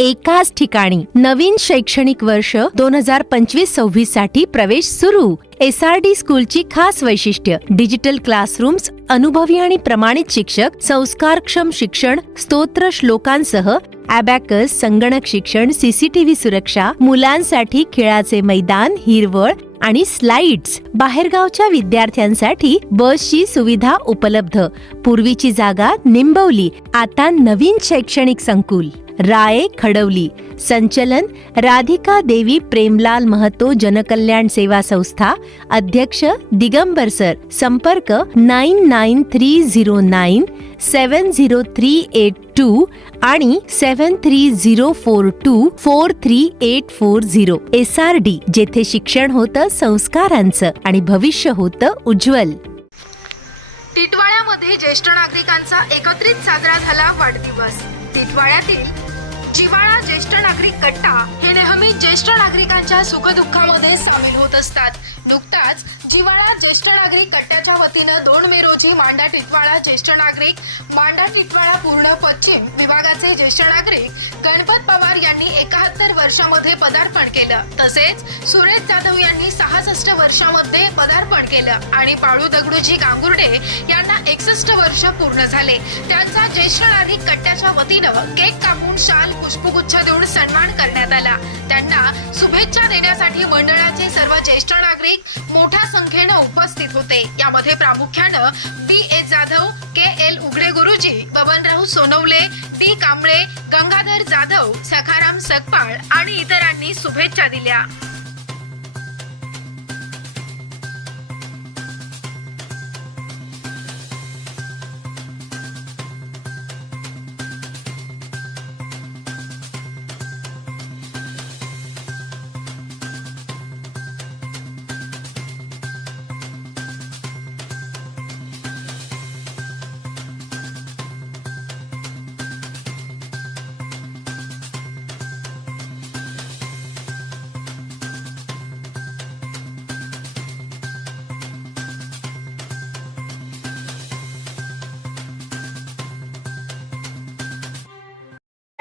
एकाच ठिकाणी नवीन शैक्षणिक वर्ष दोन हजार पंचवीस सव्वीससाठी प्रवेश सुरू. एस आर डी स्कूलची खास वैशिष्ट्य डिजिटल क्लासरूम्स अनुभवी आणि प्रमाणित शिक्षक संस्कारक्षम शिक्षण स्तोत्र श्लोकांसह अबॅकस संगणक शिक्षण सीसीटीव्ही सुरक्षा मुलांसाठी खेळाचे मैदान हिरवळ आणि स्लाइड्स बाहेरगावच्या विद्यार्थ्यांसाठी बसची सुविधा उपलब्ध. पूर्वीची जागा निंबवली आता नवीन शैक्षणिक संकुल. राये खडवली. संचलन राधिका देवी प्रेमलाल महतो जनकल्याण सेवा संस्था अध्यक्ष दिगंबर सर. संपर्क nine nine three zero nine seven zero three eight two आणि seven three zero four two four three eight four zero S R D जेथे शिक्षण होतं संस्कारांचं आणि भविष्य होतं उज्ज्वल. टिटवाळ्यामध्ये ज्येष्ठ नागरिकांचा एकत्रित साजरा झाला वाढदिवस. टिटवाळ्यातील जिवाळा ज्येष्ठ नागरिक कट्टा हे नेहमी ज्येष्ठ नागरिकांच्या सुखदुःखामध्ये सामील होत असतात. नुकताच जिवाळा ज्येष्ठ नागरिक कट्ट्याच्या वतीनं दोन मे रोजी मांडा टिटवाळा ज्येष्ठ नागरिक मांडा टिटवाळा पूर्ण पश्चिम विभागाचे ज्येष्ठ नागरिक गणपत पवार यांनी एकाहत्तर वर्षामध्ये पदार्पण केलं. तसेच सुरेश जाधव यांनी सहासष्ट वर्षामध्ये पदार्पण केलं आणि पाळू दगडूजी गांगुर्डे यांना एकसष्ट वर्ष पूर्ण झाले. त्यांचा ज्येष्ठ नागरिक कट्ट्याच्या वतीनं केक कापून शाल पुष्पगुच्छ देऊन सन्मान करण्यात आला. त्यांना शुभेच्छा देण्यासाठी मंडळाचे सर्व ज्येष्ठ नागरिक मोठ्या संख्येनं उपस्थित होते. यामध्ये प्रामुख्यानं B S Jadhav K L Ughade Guruji Babanrao Sonawale D Kamble Gangadhar Jadhav Sakharam Sakpal आणि इतरांनी शुभेच्छा दिल्या.